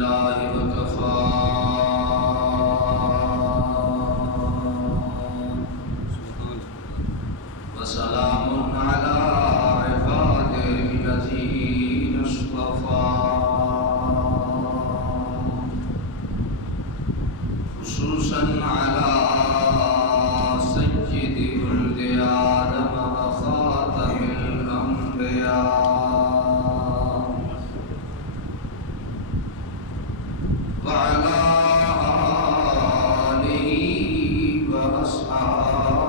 لله وكفى وسلام على عباده الذين اصطفى خصوصا على سيد ولد آدم وخاتم الأنبياء وعلى آله وأصحابه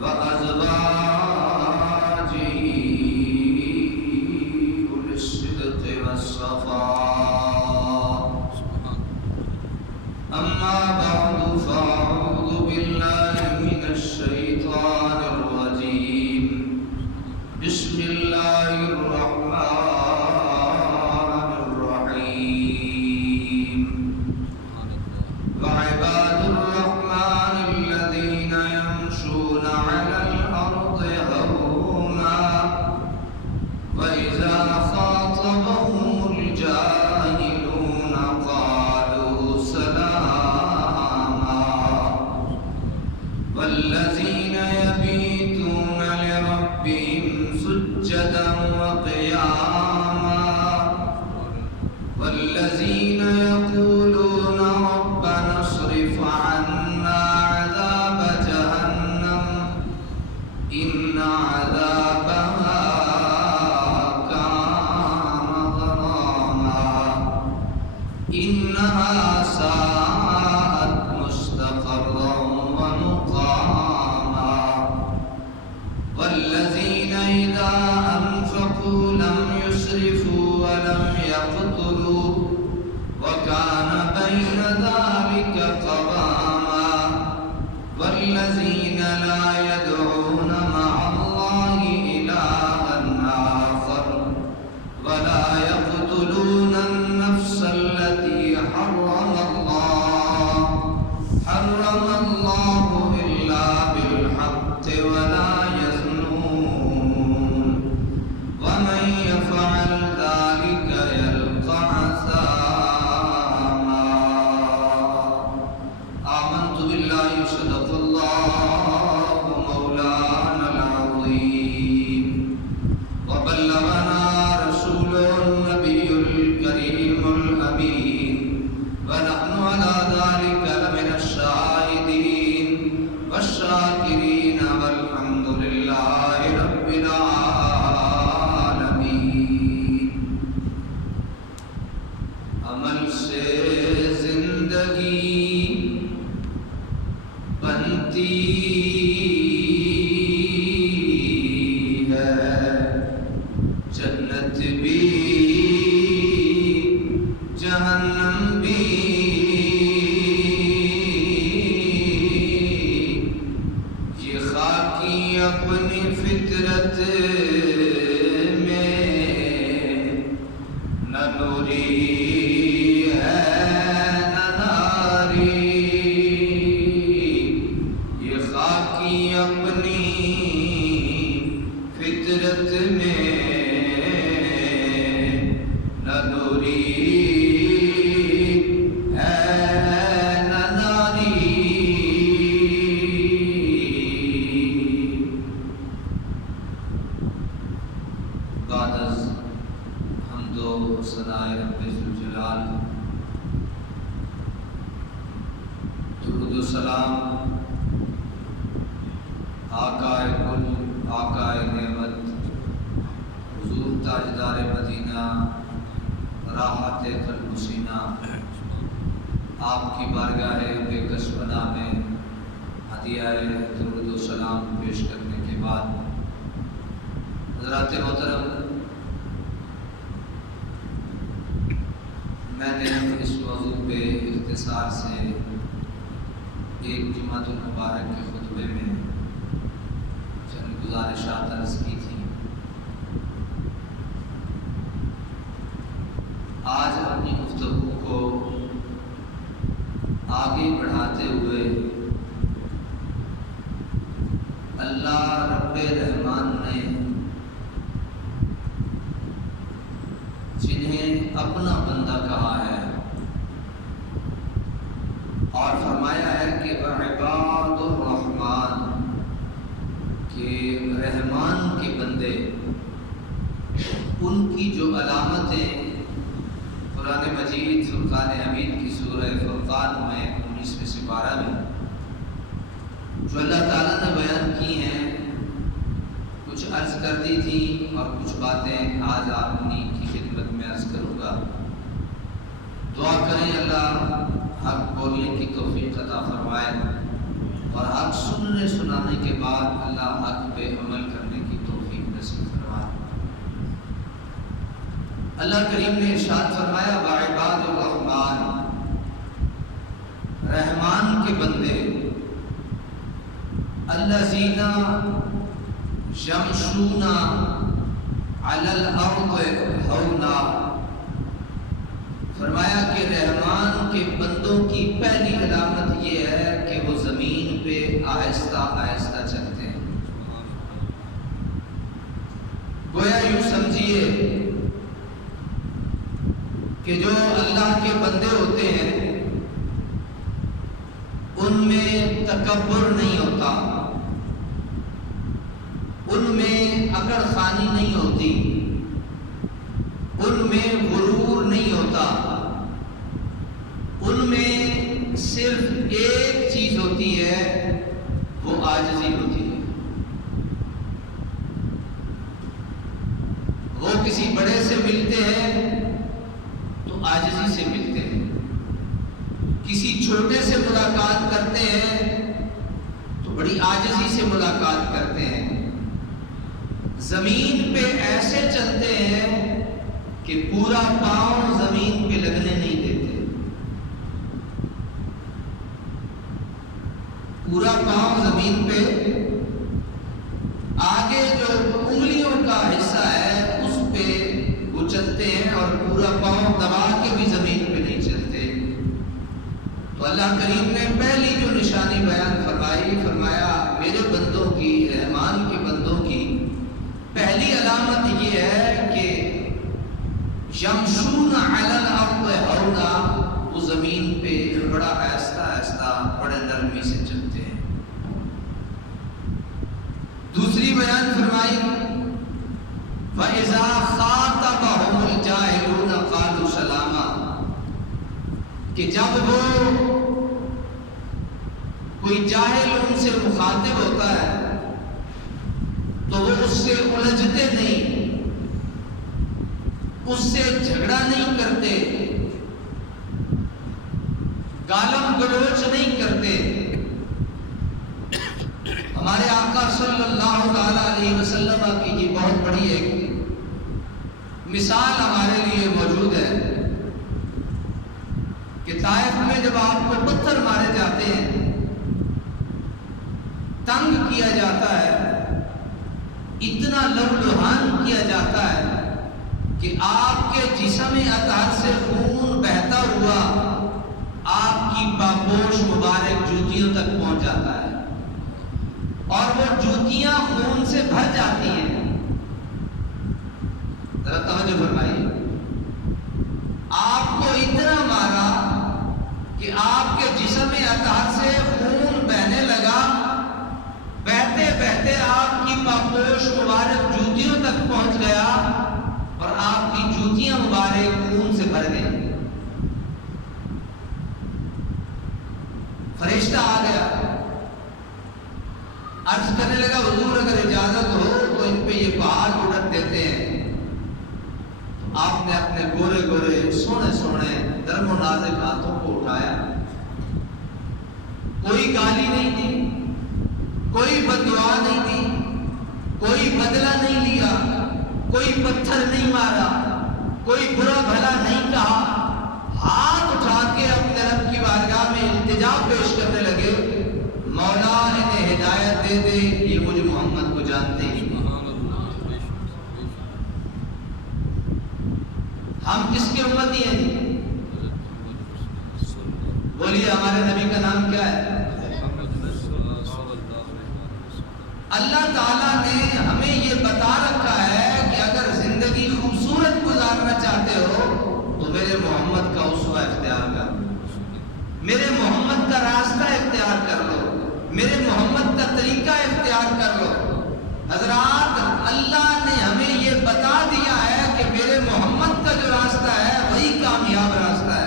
وأزواجه أولي الصدق والصفاء أما بعد فأعوذ بالله من الشيطان الرجيم بسم الله الرحمن الرحيم وعباد الرحمن الذين يمشون على الأرض هونا وإذا خاطبهم الجاهلون قالوا سلاما والذين يبيتون لربهم سجدا وقياما والذين يقولون ربنا اصرف عنا عذاب جهنم إن عذابها كان غراما إنها ساءت مستقرا ومقاما والذين إذا أنفقوا لم يسرفوا ولم يقتروا وكان بين ذلك قواما والذين لا يدعون مع الله إلها آخر ولا يقتلون النفس التي حرم الله إلا بالحق ولا يزنون ومن يفعل ذلك يلقى عثاما آمنت بالله صدق الله مولانا العظيم وبلغنا رسوله النبي الكريم الأمين ونحن على ذلك لمن الشاهدين والشاكرين والحمد لله رب العالمين عمل سے زندگی بنتی ہے جنت بھی جہنم بھی یہ خاکی اپنی فطرت میں نہ نوری ہے نہ ناری یہ خاکی اپنی فطرت میں نہ نوری ہے نہ ناری بعد از حمد و ثناء رب ذوالجلال درود و سلام آقائے کل آقائے نعمت حضور تاجدار مدینہ راحت قلب و سینہ آپ کی بارگاہ بے کسبنا میں ہدیہ درود و سلام پیش کرنے کے بعد حضرات محترم میں نے اس موضوع پہ اختصار سے ایک جمعۃ المبارک کے خطبے میں چند گزارشات عرض کی تھی. آج اپنی گفتگو کو آگے بڑھاتے ہوئے اللہ رب رحمان نے جن جنہیں اپنا بندہ کہا ہے، اور فرمایا ہے کہ وعباد الرحمن، کہ رحمان کے بندے، ان کی جو علامتیں قرآن مجید فرقان حمید کی سورہ فرقان میں 19ویں سپارہ میں جو اللہ تعالیٰ نے بیان کی ہیں، کچھ عرض کر دی تھی اور کچھ باتیں آج آپ انہیں کی خدمت میں عرض کروں گا۔ دعا کریں اللہ حق بولنے کی توفیق عطا فرمائے، اور حق سننے سنانے کے بعد اللہ حق پہ عمل کرنے کی توفیق نصیب فرمائے۔ اللہ کریم نے ارشاد فرمایا وعباد الرحمن، رحمان کے بندے، الذین یمشون علی الارض ہونا، فرمایا کہ رحمان کے بندوں کی پہلی علامت یہ ہے کہ وہ زمین پہ آہستہ آہستہ چلتے ہیں۔ گویا یوں سمجھیے کہ جو اللہ کے بندے ہوتے ہیں ان میں تکبر نہیں ہوتا، ان میں عقل خانی نہیں ہوتی، ان میں غرور نہیں ہوتا، ان میں صرف ایک چیز ہوتی ہے، وہ عاجزی ہوتی ہے۔ وہ کسی بڑے سے ملتے ہیں تو عاجزی سے ملتے ہیں، کسی چھوٹے سے ملاقات کرتے ہیں تو بڑی عاجزی سے ملاقات کرتے ہیں، زمین پہ ایسے چلتے ہیں کہ پورا پاؤں زمین پہ لگنے نہیں دیتے، پورا پاؤں زمین پہ، آگے جو انگلیوں کا حصہ ہے اس پہ وہ چلتے ہیں، اور پورا پاؤں دبا کے بھی زمین پہ نہیں چلتے۔ تو اللہ کریم نے پہلی جو نشانی بیان فرمائی، فرمایا میرے بندوں کی، رحمان کے بندوں کی پہلی علامت یہ ہے کہ یمشون علی الارض ہونا، وہ زمین پہ بڑا آہستہ آہستہ بڑے نرمی سے چلتے ہیں۔ دوسری بیان فرمائی وَإِذَا خَاطَبَهُمُ الْجَاهِلُونَ قَالُوا سَلَامًا، کہ جب وہ کوئی جاہل ان سے مخاطب ہوتا ہے تو وہ اس سے الجھتے نہیں، اس سے جھگڑا نہیں کرتے، گالم گلوچ نہیں کرتے۔ ہمارے آقا صلی اللہ تعالی علیہ وسلم کی یہ بہت بڑی ایک مثال ہمارے لیے موجود ہے کہ طائف میں جب آپ کو پتھر مارے جاتے ہیں، تنگ کیا جاتا ہے، اتنا لہولہان کیا جاتا ہے کہ آپ کے جسم اطہر سے خون بہتا ہوا آپ کی پاپوش مبارک جوتیوں تک پہنچ جاتا ہے، اور وہ جوتیاں خون سے بھر جاتی ہیں۔ ذرا توجہ فرمائیے، آپ کو اتنا مارا کہ آپ کے جسم اطہر سے خون بہنے لگا، بہتے بہتے آپ کی پاپوش مبارک جوتیوں تک پہنچ گیا، اور آپ کی جوتیاں مبارک خون سے بھر گئی۔ فرشتہ آ گیا، عرض کرنے لگا حضور اگر اجازت ہو تو ان پہ یہ پہاڑ اڑت دیتے ہیں۔ تو آپ نے اپنے گورے گورے سونے سونے نرم و نازک ہاتھوں کو اٹھایا، کوئی گالی نہیں دی، کوئی بددعا نہیں دی، کوئی بدلہ نہیں لیا، کوئی پتھر نہیں مارا، کوئی برا بھلا نہیں کہا، ہاتھ اٹھا کے اپنے رب کی بارگاہ میں التجا پیش کرنے لگے، مولا انہیں ہدایت دے دے، یہ مجھے محمد کو جانتے ہی نہیں۔ ہم کس کے امتی ہیں؟ بولیے ہمارے نبی کا نام کیا ہے؟ اللہ تعالیٰ نے ہمیں یہ بتا رکھا ہے کہ اگر زندگی خوبصورت گزار گزارنا چاہتے ہو تو میرے محمد کا اسوہ اختیار کر لو، میرے محمد کا راستہ اختیار کر لو، میرے محمد کا طریقہ اختیار کر لو۔ حضرات اللہ نے ہمیں یہ بتا دیا ہے کہ میرے محمد کا جو راستہ ہے وہی کامیاب راستہ ہے۔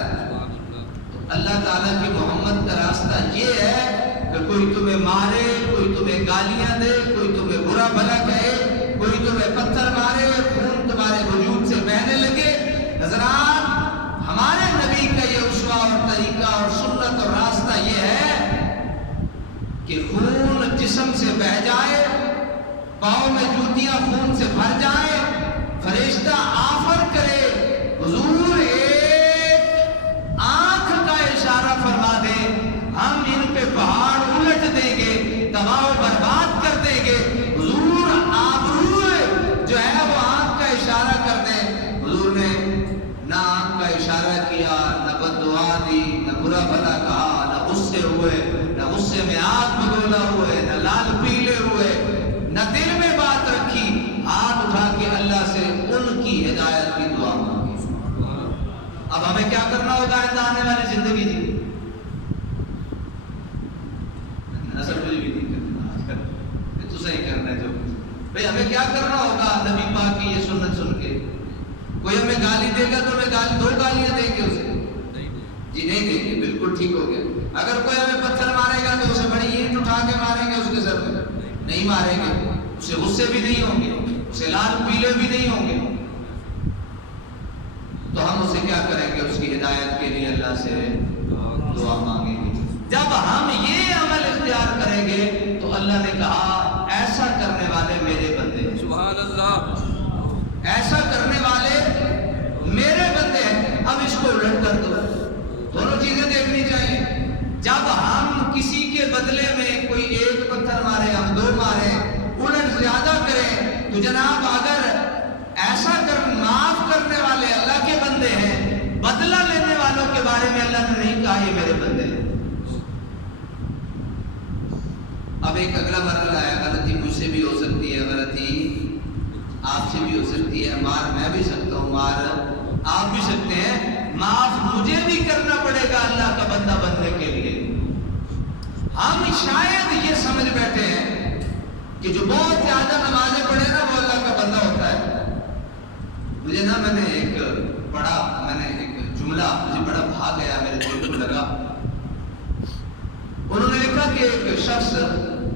تو اللہ تعالیٰ کے محمد کا راستہ یہ ہے کہ کوئی تمہیں مارے، کوئی تمہیں گالیاں دے، کوئی تمہیں برا بھلا کہے، کوئی تمہیں پتھر مارے، خون تمہارے وجود سے بہنے لگے۔ حضرات ہمارے نبی کا یہ اسوہ اور طریقہ اور سنت اور راستہ یہ ہے کہ خون جسم سے بہہ جائے، پاؤں میں جوتیاں خون سے بھر جائیں، فرشتہ آفر کرے، حضور ایک آنکھ کا اشارہ فرما دے، ہم ان پہ پہاڑ الٹ دیں گے، تباہ و برباد کر دیں گے۔ حضور آبرو جو ہے وہ آنکھ کا اشارہ کر دیں۔ حضور نے نہ آنکھ کا اشارہ کیا، نہ بد دعا دی، نہ برا بھلا کہا، نہ غصے ہوئے، نہ غصے میں آگ بگولا ہوئے، نہ لال پیلے ہوئے، نہ دل میں بات رکھی، ہاتھ اٹھا کے اللہ سے ان کی ہدایت کی دعا مانگی۔ اب ہمیں کیا کرنا ہوگا آنے والی زندگی جی؟ اصل مجھے بھی نہیں کرنا، تو صحیح کرنا ہے جو بھائی ہمیں کیا کرنا ہوگا نبی پاک کی یہ سنت سن کے۔ کوئی ہمیں گالی دے گا تو ہمیں دو گالیاں دیں گے اسے جی؟ نہیں دیں گے، بالکل ٹھیک ہو گیا۔ اگر کوئی ہمیں پتھر مارے گا تو اسے بڑی اینٹ اٹھا کے ماریں گے، اس کے سر میں نہیں ماریں گے، اسے غصے بھی نہیں ہوں گے، اسے لال پیلے بھی نہیں ہوں گے۔ تو ہم اسے کیا کریں گے؟ اس کی ہدایت کے لیے اللہ سے دعا مانگیں گے۔ جب ہم یہ عمل اختیار کریں گے تو اللہ نے کہا ایسا کرنے والے میرے بندے ہیں، سبحان اللہ، ایسا کرنے والے میرے بندے ہیں۔ اب اس کو الٹ کر دو، دونوں چیزیں دیکھنی چاہیے۔ جب ہم کسی کے بدلے میں کوئی ایک پتھر مارے، ہم دو مارے، الٹ زیادہ کریں، تو جناب اگر ایسا معاف کرنے والے اللہ کے بندے ہیں، بدلہ لینے والوں کے بارے میں اللہ نے نہیں کہا یہ میرے بندے ہیں۔ اب ایک اگلا مرحلہ ہے، غلطی مجھ سے بھی ہو سکتی ہے، غلطی آپ سے بھی ہو سکتی ہے، مار میں بھی سکتا ہوں، مار آپ بھی سکتے ہیں، معاف مجھے بھی کرنا پڑے گا اللہ کا بندہ بننے کے لیے۔ ہم شاید یہ سمجھ بیٹھے ہیں کہ جو بہت زیادہ نمازیں پڑھے نا وہ اللہ کا بندہ ہوتا ہے۔ مجھے نا میں نے ایک جملہ مجھے بڑا بھا گیا، میرے دل کو لگا۔ انہوں نے لکھا کہ ایک شخص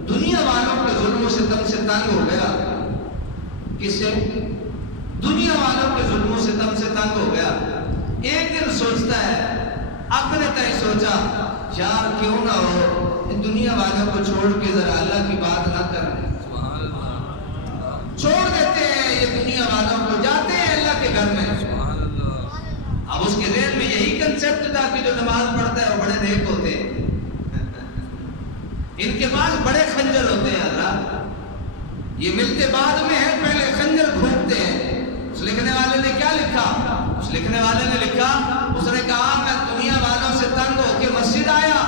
دنیا والوں کے ظلم و ستم سے تنگ ہو گیا۔ کس سے؟ دنیا والوں کے ظلم و ستم سے تنگ ہو گیا۔ ایک دن سوچتا ہے، اپنے تئیں سوچا، یار کیوں نہ ہو دنیا والوں کو چھوڑ کے ذرا اللہ کی بات نہ کر لیں، چھوڑ دیتے ہیں یہ دنیا والوں کو، جاتے ہیں اللہ کے گھر میں۔ اب اس کے ذہن میں یہی کنسپٹ تھا کہ جو نماز پڑھتا ہے وہ بڑے نیک ہوتے ہیں، ان کے پاس بڑے خنجر ہوتے ہیں، اللہ یہ ملتے بعد میں ہے، پہلے خنجر گھونپتے ہیں۔ اس لکھنے والے نے کیا لکھا؟ اس لکھنے والے نے لکھا، اس نے کہا میں دنیا والوں سے تنگ ہو کے مسجد آیا،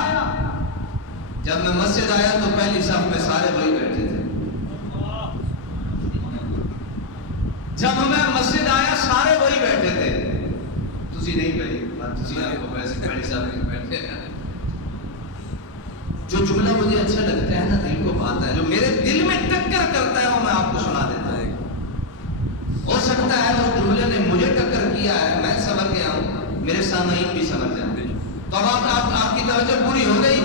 جب میں مسجد آیا تو پہلی صف میں سارے وہی بیٹھے تھے۔ جب میں مسجد آیا سارے وہی بیٹھے تھے، تسی نہیں بھائی، تسی آپ کو ویسے پہلی صف میں بیٹھے ہیں۔ جو جملہ مجھے اچھا لگتا ہے نا، دل کو بھاتا ہے، جو میرے دل میں ٹکر کرتا ہے وہ میں آپ کو سنا دیتا ہوں۔ ہو سکتا ہے اس جملے نے مجھے ٹکر کیا ہے، میں سمجھ گیا ہوں، میرے سامعین بھی سمجھ جائیں۔ تو اب آپ کی توجہ پوری ہو گئی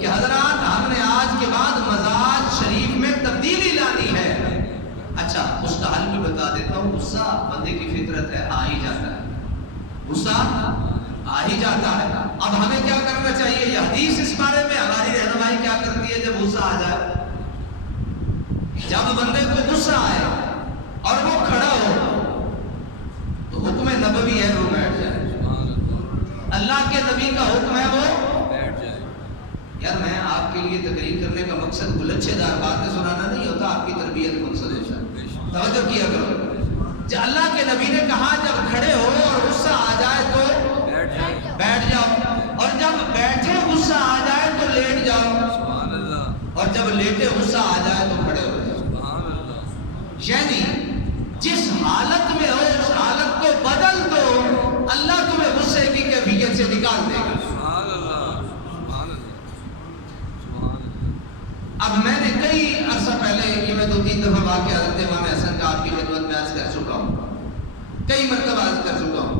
کہ حضرات ہم نے آج کے بعد مزاج شریف میں تبدیلی لانی ہے۔ اچھا اس کا حل بھی بتا دیتا ہوں۔ غصہ بندے کی فطرت ہے، آ ہی جاتا ہے، غصہ آ ہی جاتا ہے۔ اب ہمیں کیا کرنا چاہیے؟ یہ حدیث اس بارے میں ہماری رہنمائی کیا کرتی ہے؟ جب غصہ آ جائے، جب بندے کو غصہ آئے اور وہ کھڑا ہو تو حکم نبوی ہے وہ بیٹھ جائے۔ اللہ کے نبی کا حکم ہے وہ بیٹھ جائے۔ یار میں آپ کے لیے تقریر کرنے کا مقصد گلچھے دار باتیں سنانا نہیں ہوتا، آپ کی تربیت مقصد ہے۔ توجہ کیا کرو، جو اللہ کے نبی نے کہا جب کھڑے ہو اور غصہ آ جائے تو بیٹھ جاؤ، اور جب بیٹھے غصہ آ جائے تو لیٹ جاؤ، اور جب لیٹے غصہ آ جائے تو کھڑے ہو جاؤ۔ یعنی جس حالت میں ہو اس حالت کو بدل میں 2-3 دفعہ واقعہ حضرت امام حسن کا آپ کی خدمت میں عرض کر چکا ہوں، کئی مرتبہ عرض کر چکا ہوں۔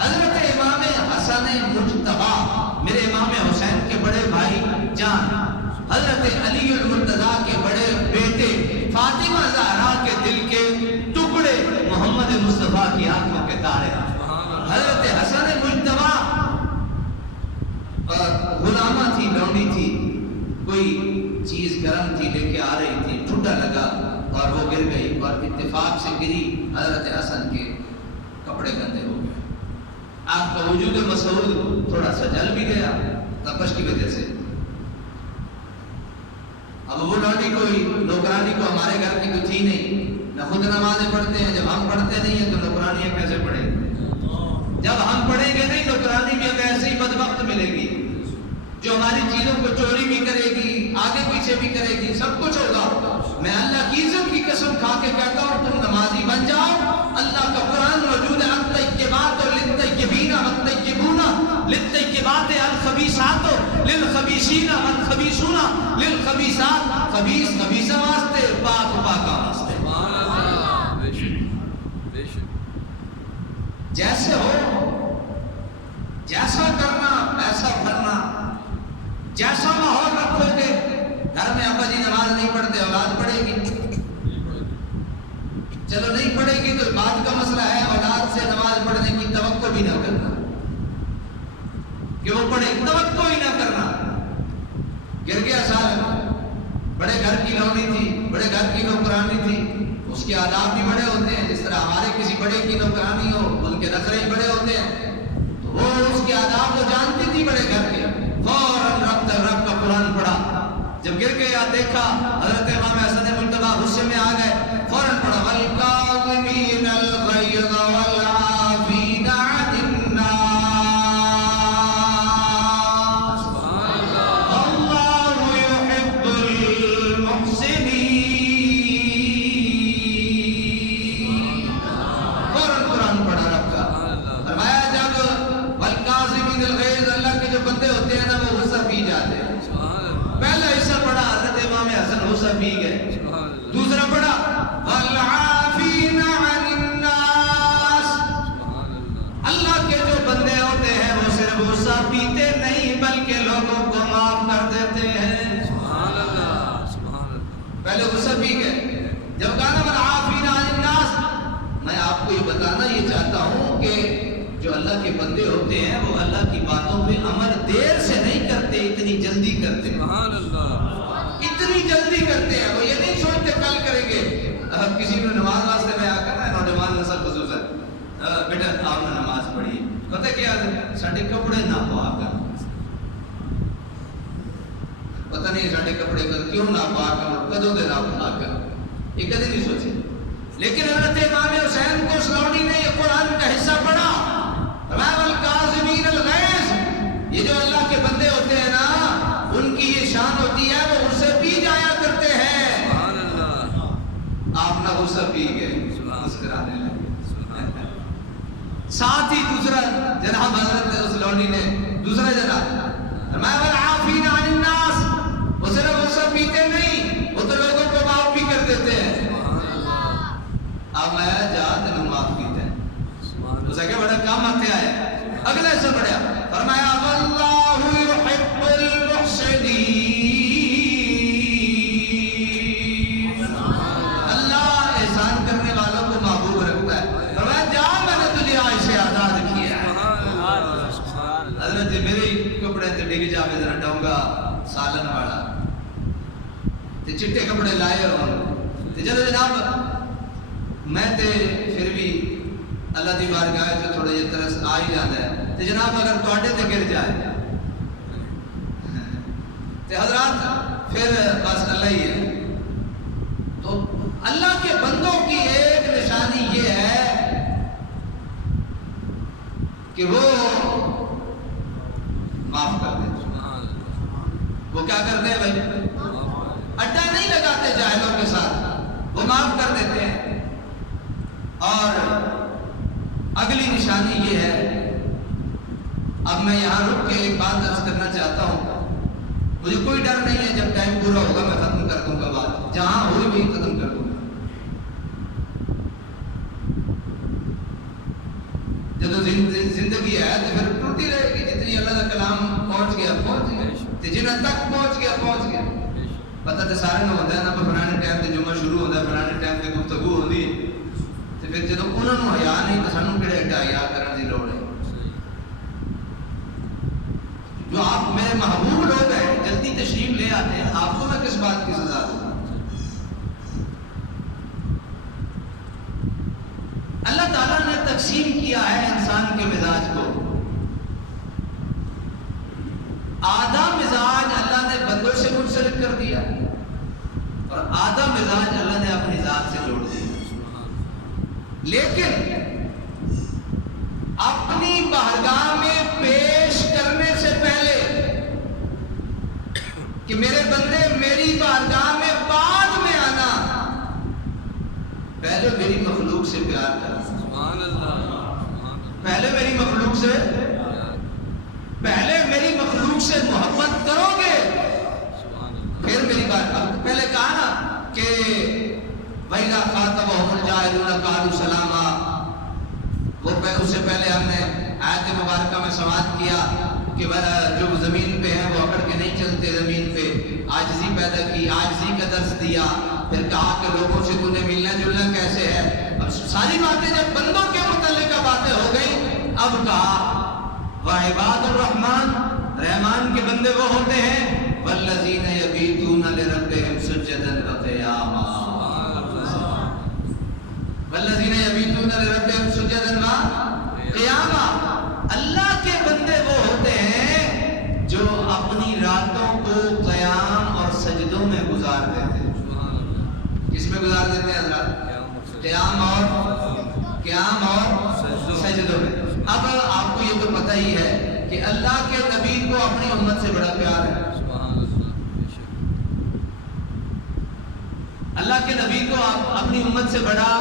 حضرت امام حسن مجتبی، میرے امام حسین کے بڑے بھائی جان، حضرت علی المرتضیٰ کے بڑے بیٹے، فاطمہ زہرا کے دل کے ٹکڑے، محمد مصطفیٰ کی آنکھوں کے تارے، حضرت حسن مجتبی غلامہ تھی، لونڈی تھی، کوئی چیز گرم تھی لے کے آ رہی تھی، ٹھڈا لگا اور وہ گر گئی، اور اتفاق سے گری، حضرت حسن کے کپڑے گندے ہو گئے۔ آپ کا وجود مسعود تھوڑا سا جل بھی گیا تپش کی وجہ سے۔ اب وہ لونڈی کوئی نوکرانی کو ہمارے گھر کی تو تھی نہیں، نہ خود نمازیں پڑھتے ہیں، جب ہم پڑھتے نہیں ہیں تو نوکرانیاں کیسے پڑھیں گے؟ جب ہم پڑھیں گے نہیں نوکرانی بھی ہمیں ایسے ہی بدبخت ملے گی، جو ہماری چیزوں کو چوری بھی کرے گی، آگے پیچھے بھی کرے گی، سب کچھ ہوگا۔ میں اللہ کی عزت کی قسم کھا کے کہتا ہوں تم نمازی بن جاؤ، اللہ کا قرآن موجود ہے، الطیبات للطیبین والطیبون للطیبات الخبیثات للخبیثین والخبیثون للخبیثات، خبیث خبیثہ واسطے، پاک پاکہ واسطے۔ جیسے ہو، جیسا کرنا ایسا بھرنا، جیسا ماحول رکھو گے۔ گھر میں ابا جی نماز نہیں پڑھتے، اولاد پڑھے گی، چلو نہیں پڑھے گی تو بات کا مسئلہ ہے، اولاد سے نماز پڑھنے کی توقع بھی نہ کرنا کہ وہ پڑھے، توقع ہی نہ کرنا۔ گر گیا سال، بڑے گھر کی لونڈی تھی، بڑے گھر کی نوکرانی تھی، اس کے آداب بھی بڑے ہوتے ہیں، جس طرح ہمارے کسی بڑے کی نوکرانی ہو ان کے نخرے ہی بڑے ہوتے ہیں، تو وہ اس کے آداب کو جانتی تھی بڑے گھر کے۔ فوراً رب کا قرآن پڑھا، جب گر گیا دیکھا حضرت امام حسن مجتبی غصے میں آ گئے، فوراً پڑھا والکاظمین الغیظ والعافین عن الناس واللہ یحب المحسنین۔ فوراً قرآن پڑھا رب کا، فرمایا جب والکاظمین الغیظ، اللہ کے جو بندے ہوتے ہیں نا وہ غصہ پی جاتے ہیں۔ پہلا حصہ پڑھا حضرت امام حسن غصہ پی گئے، دوسرا پڑھا والعافین عن الناس، اللہ کے جو بندے ہوتے ہیں وہ صرف غصہ پیتے نہیں بلکہ لوگوں کو معاف کر دیتے ہیں۔ پہلے غصہ پی گئے، جب کہا نا والعافین عن الناس، میں آپ کو یہ بتانا یہ چاہتا ہوں کہ جو اللہ کے بندے ہوتے ہیں وہ اللہ کی باتوں پہ عمل دیر سے نہیں کرتے، اتنی جلدی کرتے ہیں، اتنی جلدی کرتے ہیں۔ وہ یہ نہیں سوچتے کل کریں گے۔ اب کسی نے نماز واسطے میں آ کر نا نوجوان نسل خصوصاً بیٹا آپ نے نماز پڑھی، پتہ کیا ساڈے کپڑے نہ پوا کر، پتہ نہیں ساڈے کپڑے کیوں نہ پوا کر، کدوں دے نہ پوا کر، یہ کدی نہیں سوچے۔ لیکن حضرت امام حسین کو اس لونڈی نے یہ قرآن کا حصہ پڑھا، والکاظمین الغیظ، یہ جو اللہ کے بندے ہوتے ہیں نا ان کی یہ شان ہوتی ہے وہ غصے پی جایا کرتے ہیں۔ آپ نہ غصہ پی گئے، مسکرانے لگے۔ ساتھ ہی دوسرا جناب حضرت اس لونڈی نے دوسرا جناب والعافین عن الناس، وہ صرف غصہ پیتے نہیں، وہ تو لوگوں کو معاف بھی کر دیتے ہیں۔ اب میں جا تینوں معاف کیتے ہیں، اسے کہ بڑا کام آتے آئے، اگلے سے بڑھیا فرمایا واللہ یحب المحسنین، اللہ احسان کرنے والوں کو محبوب رکھتا ہے۔ فرمایا جا میں نے تجھے آج سے آزاد کیا ہے۔ حضرت میرے کپڑے تے ڈگ جا میں ذرا ڈونگا سالن والا تے چٹے کپڑے لائے ہوں تے جدو جناب میں تے پھر بھی اللہ دی بارگاہ سے تھوڑا یہ ترس آ ہی جاتا ہے تے جناب اگر تواڈے تے گر جائے تے حضرات پھر بس اللہ ہی ہے۔ تو اللہ کے بندوں کی ایک نشانی یہ ہے کہ وہ معاف کر دیتے، وہ کیا کرتے ہیں بھائی، اڈا نہیں لگاتے جاہلوں کے ساتھ، وہ معاف کر دیتے ہیں۔ اور اگلی نشانی یہ ہے، اب میں یہاں رک کے ایک بات عرض کرنا چاہتا ہوں، مجھے کوئی ڈر نہیں ہے، جب ٹائم پورا ہوگا میں ختم کر دوں گا بات، جہاں ہوئی بھی ختم کر تے جنہاں تک پہنچ گیا پتہ تے سارے نوں ہوندا ہے نا فلانے ٹائم تے جمعہ شروع ہوندا ہے فلانے ٹائم تے گفتگو ہوندی ہے تے پھر جدوں انہاں نوں حیا نہیں تے سانوں کیڑے ایڈا حیا کرن دی لوڑ ہے جو آپ میرے محبوب لوگ ہیں جلدی تشریف لے آتے ہیں آپ کو میں کس بات کی سزا دوں اللہ تعالیٰ نے تقسیم کیا ہے انسان کے مزاج کو آدھا مزاج اللہ نے بندوں سے منسلک کر دیا اور آدھا مزاج اللہ نے اپنی ذات سے جوڑ دیا لیکن اپنی بارگاہ میں پیش کرنے سے پہلے کہ میرے بندے میری بارگاہ میں بعد میں آنا پہلے میری مخلوق سے پیار کر پہلے میری مخلوق سے محبت کرو گے پھر میری بات پہلے کہا نا کہ وَإِذَا خَاطَبَهُمُ الْجَاهِلُونَ قَالُوا سَلَامًا وہ اس سے پہلے ہم نے آیت مبارکہ میں سماعت کیا کہ جو زمین پہ ہیں وہ اکڑ کے نہیں چلتے زمین پہ عاجزی پیدا کی عاجزی کا درس دیا پھر کہا کہ لوگوں سے تم نے ملنا جلنا کیسے ہے اب ساری باتیں جب بندوں کے متعلقہ باتیں ہو گئی اب کہا وَعِبَادُ الرَّحْمَنِ رحمان کے بندے وہ ہوتے ہیں وَالَّذِينَ يَبِيتُونَ لِرَبِّهِمْ سُجَّدًا وَقِيَامًا وَالَّذِينَ يَبِيتُونَ لِرَبِّهِمْ سُجَّدًا وَقِيَامًا اللہ کے بندے وہ ہوتے ہیں جو اپنی راتوں کو قیام اور سجدوں میں گزار دیتے ہیں کس میں گزار دیتے ہیں حضرات قیام اور سجدوں میں اب آپ کو یہ تو پتہ ہی ہے کہ اللہ کے نبی کو اپنی امت سے بڑا پیار ہے اللہ کے نبی کو اپنی امت سے بڑا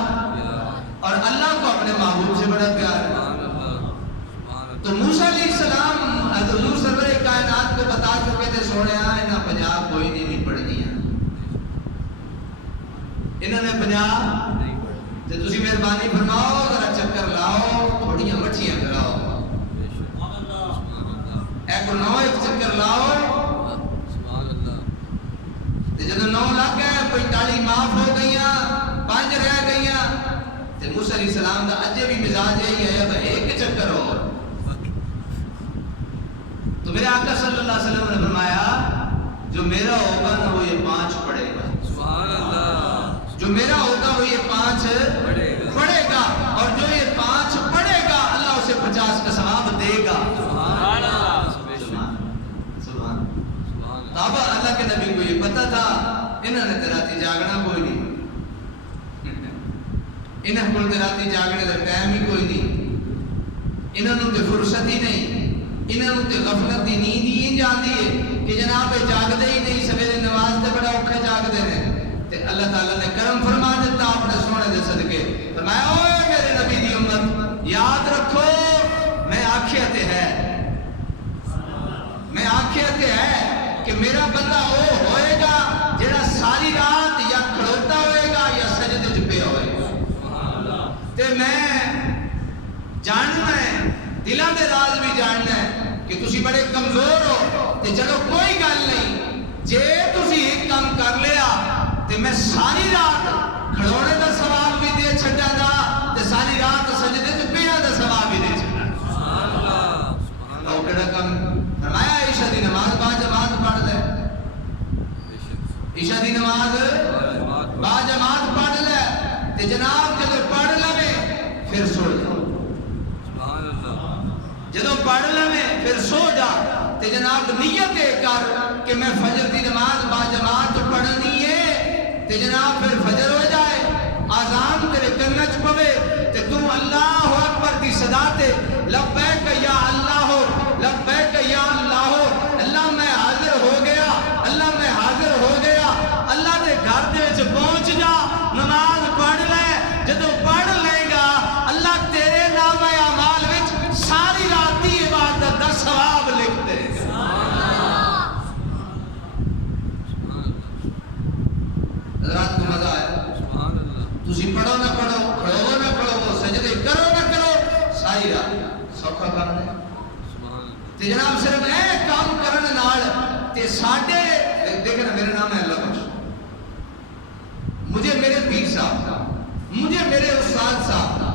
اور اللہ کو اپنے محبوب سے بڑا پیار ہے تو موسیٰ علیہ السلام حضور سرور کائنات کو بتا چکے تھے سونے انہاں پنجاب کوئی نہیں پڑھنی ہے انہوں نے پنجاب تو تسی مہربانی فرماؤ ذرا چکر لاؤ تھوڑیاں مٹھیاں کراؤ ایک نو ایک چکر لاؤ جب 9 لگ گئے 45 معاف ہو گئیاں 5 رہ گئیاں تو موسیٰ علیہ السلام کا اجے بھی مزاج یہی ہے اب ایک چکر اور تو میرے آقا صلی اللہ علیہ وسلم نے فرمایا جو میرا ہوگا نا وہ یہ 5 پڑھے گا سبحان اللہ جو میرا ہوگا وہ یہ 5 پڑھے گا اور جو یہ 5 پڑھے گا اللہ اسے 50 کا ثواب دے گا سبحان اللہ تابہ اللہ کے نبی کو یہ پتا تھا انہوں نے راتی جاگنا کوئی نہیں انہوں کو راتی جاگنے کا ٹائم ہی کوئی نہیں انہوں نے فرصت ہی نہیں انہوں نے غفلت دی نیند ہی جاندی ہے کہ جناب جاگدے ہی نہیں سویرے نماز تے بڑا اوکھے جاگدے نے تے اللہ تعالیٰ نے کرم فرما دیتا اپنے سونے دے صدقے فرمایا اوے میرے نبی دی امت یاد رکھو میں آخیا تے ہے کہ میرا بندہ وہ ہوئے گا جڑا ساری رات یا کھڑوتا ہوئے گا یا سجدے وچ پیا ہوئے گا تے میں جاننا ہے دلاں دے راز بھی جاننا ہے کہ تسی بڑے کمزور ہو تے چلو کوئی گل نہیں جے تسی ایک کام کر لیا تے میں ساری رات کھڑونے دا ثواب بھی دے چھڈاں گا تے ساری رات سجدے وچ پیا دا ثواب بھی دے چھڈاں گا سبحان اللہ او کیڑا کم فرمایا عشاء دی نماز با جماعت پڑھ لے عشاء دی نماز با جماعت پڑھ لے تے جناب جدو پڑھ لے پھر سو جا سبحان اللہ جدو پڑھ لے پھر سو جا تے جناب نیت کر کہ میں فجر دی نماز با جماعت پڑھنی ہے تے جناب پھر فجر ہو جائے آزان تیرے کنچ پوے تے تو اللہ اکبر دی صدا تے لبیک یا اللہ لبیک یا اللہ اللہ میں حاضر ہو گیا اللہ میں حاضر ہو گیا اللہ دے گھر دے وچ پہنچ جا نماز پڑھ لے جدو پڑھ لے گا اللہ تیرے نام اعمال وچ ساری رات دی عبادت دا ثواب لکھ دے گا حضرات کو مزہ آیا سبحان اللہ تسی پڑھو نہ پڑھو کھڑو نہ کھڑو سجدے کرو نہ کرو ساری رات سوکھا کر دے تے جناب صرف اے کام کرن نال تے کہ ساڈے دیکھیں نا، میرا نام ہے اللہ بخش، مجھے میرے پیر صاحب کا، مجھے میرے استاد صاحب کا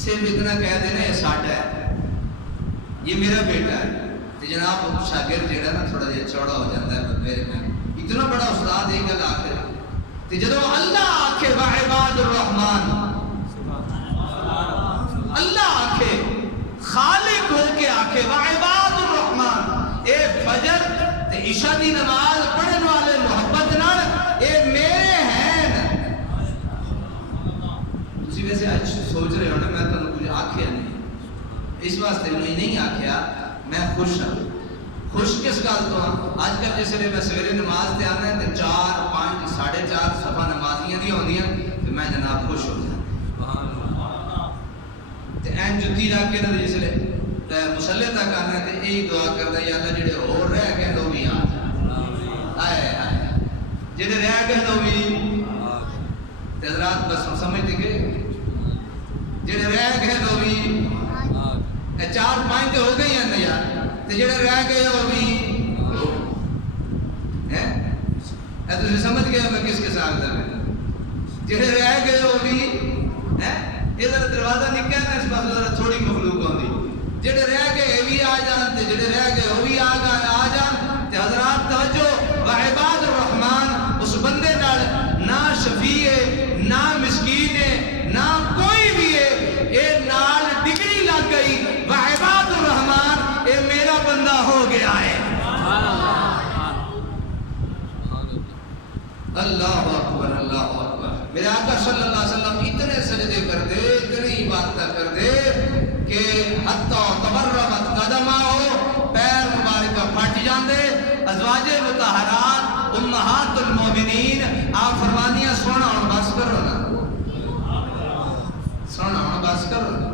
صرف اتنا کہہ دینا یہ ساڈا ہے، یہ میرا بیٹا ہے، تو جناب شاگرد جہاں نا تھوڑا جہا چوڑا ہو جاتا ہے میرے میں، اتنا بڑا استاد ایک گل آخر تو جدو اللہ آکھے وعباد الرحمن، اللہ آکھے خالق ہو کے آکھے وعباد الرحمن، اے فجر تے عشاء دی نماز پڑھن والے محبت نال اے میرے ہیں۔ تسی ویسے آج سوچ رہے ہو نا میں تمہیں کچھ آکھیا نہیں، اس واسطے میں نہیں آکھیا، میں خوش ہوں۔ خوش کس گل تو ہاں؟ آج کل جس لیے میں سویرے نماز تے آنا ہے تو 4 5 4.5 صفحہ نمازیاں دی ہوندیاں تو میں جناب خوش ہو جاتا تے این جُتی رکھ کے جس لیے مصلی تک آنا ہے تو یہی دعا کردا یا اللہ جڑے اور رہ گئے تو بھی آ جا، آئے آئے جڑے رہ گئے تو بھی تے حضرات بس سمجھتے گئے، جڑے رہ گئے تو بھی 4 5 تو ہو گئی ہیں نا یار، تے جڑے رہ گئے وہ بھی ہیں، تسی سمجھ گئے میں کس کے ساتھ دا میں، جڑے رہ گئے وہ بھی ہیں، ادھر دروازہ نکل ہے اس پاس ذرا تھوڑی مخلوق ہوندی، جڑے رہ گئے یہ بھی آ جان تے جڑے رہ گئے وہ بھی آ جان تے حضرات توجہ، وعباد الرحمن اس بندے نال نہ شفیع ہے نہ مسکین ہے نہ کوئی بھی ہے، اے نال ڈگری لگ گئی، وعباد الرحمن اے میرا بندہ ہو گیا ہے۔ اللہ اکبر اللہ اکبر، میرے آقا صلی اللہ علیہ وسلم اتنے سجدے کر دے، اتنی عبادت کر دے کہ حتی تبرمت قدمہ ہو، پیر مبارکہ پھٹ جاندے، ازواج مطہرات امہات المومنین آپ فرمانیاں سونا ہوں بس کرو نا، سونا ہوں بس کرو نا،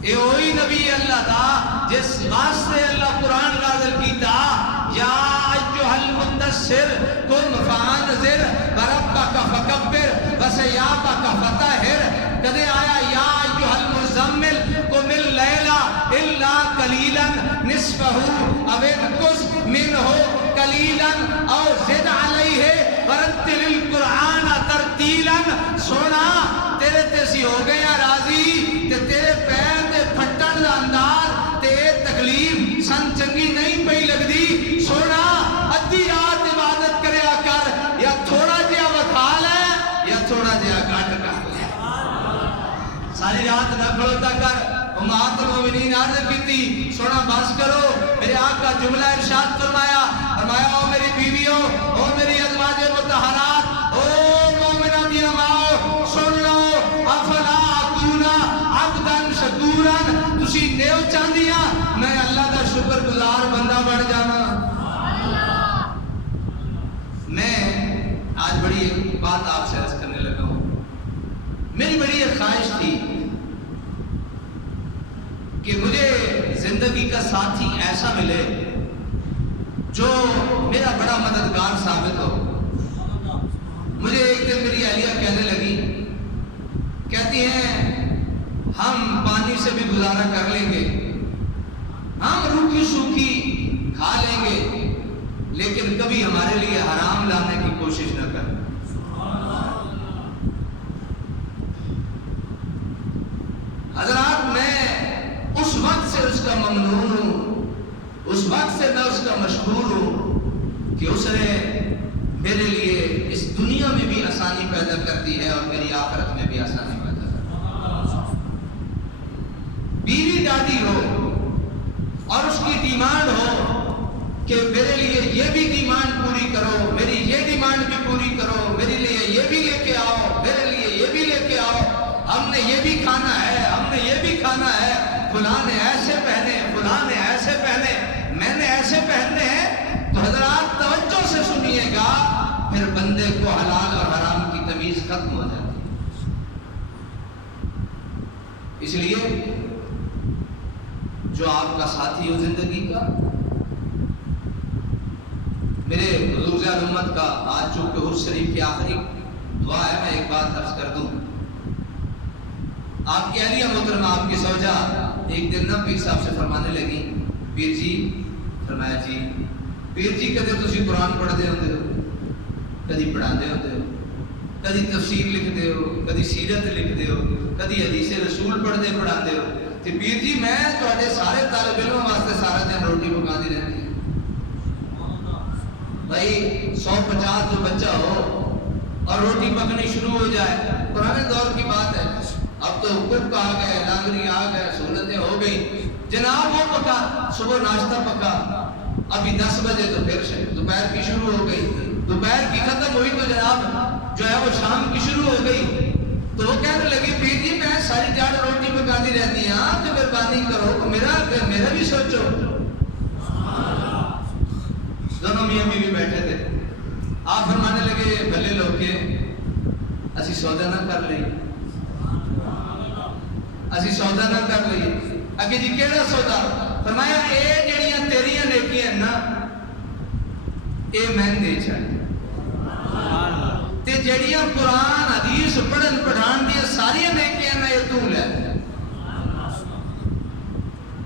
اے وہی نبی اللہ دا جس واسطے اللہ قرآن نازل کیتا، یا ایھا المدثر قم فانذر وربک فکبر وثیابک فطہر، کدے آیا یا ایھا المزمل قم اللیل الا قلیلا نصفہ او انقص منہ قلیلا او زد علیہ ورتل القرآن ترتیلا، سونا تیرے تیسی ہو گیا راضی تے تیرے پیر تے پھٹن دا انداز تے تکلیف سن چنگی نہیں پئی لگدی، سونا ادھی رات عبادت کریا کر، یا تھوڑا جہا وکھا لے یا تھوڑا جہا گھٹ کر لے، ساری رات نہ کھڑوتا کر۔ امہات المومنین عرض کیتی سونا بس کرو، میرے آقا جملہ ارشاد فرمایا، فرمایا او میری بیویوں، او میری ازواج مطہرات، او مومنہ دیاں ماؤ سن لو، افلا اکونا عبدا شکورا، تسی نیو چاندیاں میں اللہ دا شکر گزار بندہ بڑھ جانا۔ میں آج بڑی ایک بات آپ سے عرض کرنے لگا ہوں، میری بڑی ایک خواہش تھی کہ مجھے زندگی کا ساتھی ایسا ملے جو میرا بڑا مددگار ثابت ہو۔ مجھے ایک دن میری اہلیہ کہنے لگی، کہتی ہیں ہم پانی سے بھی گزارا کر لیں گے، ہم روکھی سوکھی کھا لیں گے، لیکن کبھی ہمارے لیے حرام لانے کی کوشش نہ کر۔ حضرات میں اس وقت سے اس کا ممنون ہوں، اس وقت سے میں اس کا مشکور ہوں کہ اس نے میرے لیے اس دنیا میں بھی آسانی پیدا کرتی ہے اور میری آخرت میں بھی آسانی پیدا کرتی ہے۔ بیوی دادی ہو اور اس کی ڈیمانڈ ہو کہ میرے لیے یہ بھی ڈیمانڈ پوری کرو، میری یہ ڈیمانڈ بھی پوری کرو، میرے لیے یہ بھی لے کے آؤ، میرے لیے یہ بھی لے کے آؤ، ہم نے یہ بھی کھانا ہے، ہم نے یہ بھی کھانا ہے، فلاں نے ایسے پہنے، فلاں نے ایسے پہنے، میں نے ایسے پہننے ہیں، تو حضرات توجہ سے سنیے گا، پھر بندے کو حلال اور حرام کی تمیز ختم ہو جاتی ہے۔ اس لیے جو آپ کا ساتھی ہو زندگی کا، میرے حضور زیاد امت کا آج چونکہ عرس شریف کی آخری دعا ہے، میں ایک بات عرض کر دوں، آپ کی اہلیہ محترمہ آپ کی زوجہ ایک دن نا پیر صاحب سے فرمانے لگی، پیر جی، فرمایا جی پیر جی کدے تسی قرآن پڑھتے ہوندے ہو، کدی پڑھاندے ہوندے ہو، کدی تفسیر لکھتے ہو، کدی سیرت لکھتے ہو، کدی حدیث رسول پڑھتے پڑھاندے ہو، تے پیر جی میں تواڈے سارے طالب علم واسطے سارا دن روٹی پکاندی رہندی ہے بھائی 150 جو بچہ ہو اور روٹی پکنی شروع ہو جائے، پرانے دور کی بات ہے، اب تو کوک آ گئے، لانگری آ گئے، سہولتیں ہو گئی، جناب وہ پکا، صبح ناشتہ پکا، ابھی 10 بجے تو پھر دوپہر کی شروع ہو گئی، دوپہر کی ختم ہوئی تو جناب جو ہے وہ شام کی شروع ہو گئی، تو وہ کہنے لگی پیر جی میں ساری دیہڑ روٹی پکاتی رہتی ہاں، تو مہربانی کرو میرا بھی سوچو۔ دونوں میاں بیوی بیٹھے تھے، آپ فرمانے لگے بھلے لوگ کے اسی سودا نہ کر لئے، اسی سودا نہ کر لئے، اگے جی کیڑا سودا؟ فرمایا اے جڑیاں تیریاں نیکیاں نا اے میں دے چھڑ، تے جڑیاں قرآن حدیث پڑھن پڑھان دیاں ساریاں نیکیاں نا اے تو لے۔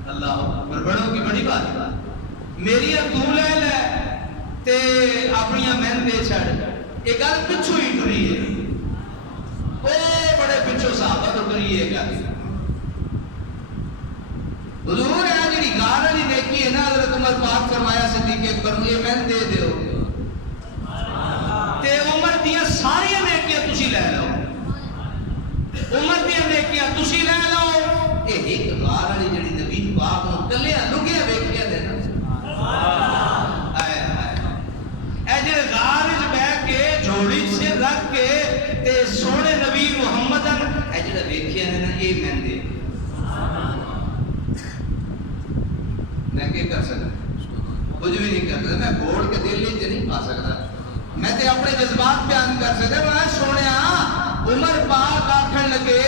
اللہ اکبر، بڑوں کی بڑی بات، میری تو لے لے تے اپنی میں دے چھڑ، یہ گل پچھو ہی ٹری ہے، او بڑے پچھو صحابہ تو ٹری ہے گل۔ حضور ہے جی گال والی نیکی ہے نا، حضرت عمر پاک فرمایا صدیق اکبر نوں یہ میں دے دیو تے عمر دیاں ساریاں نیکیاں تسی لے لو، عمر دیاں نیکیاں تسی لے لو، اے ایک غار والی جڑی نبی پاک نوں کلیاں لگیا ویکھیا دے نا، اے جڑے غار وچ بیٹھ کے جھوڑی سے رکھ کے تے سونے نبی محمد اے جڑا ویکھیا نے نا اے میں دے، میں کیا کر سکتا، کچھ بھی نہیں کر سکتا، میں بوڑ کے دل لے نہیں پا سکتا، میں تے اپنے جذبات بیان کر سکتا، میں سونے عمر پاک آکھن لگے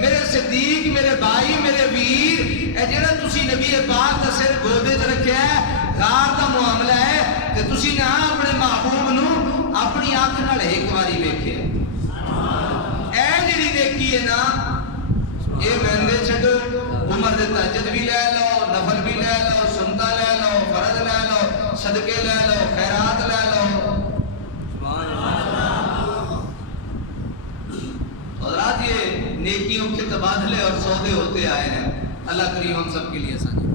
میرے صدیق، میرے بھائی، میرے ویر، اے جڑا تسی نبی پاک دا سر گودے تے رکھیا ہے، غار دا معاملہ ہے، تے تسی نہ اپنے محبوب نوں اپنی آنکھ نال ایک واری ویکھیا، اے جڑی دیکھی ہے نا اے مہندے چھڈو، عمر دے تہجد بھی لے لو، نفل بھی لے لو، سنتا لے لو، فرض لے لو، صدقے لے لو، خیرات لے لو، حضرات یہ نیکیوں کے تبادلے اور سودے ہوتے آئے ہیں، اللہ کریم ہم سب کے لیے آسانی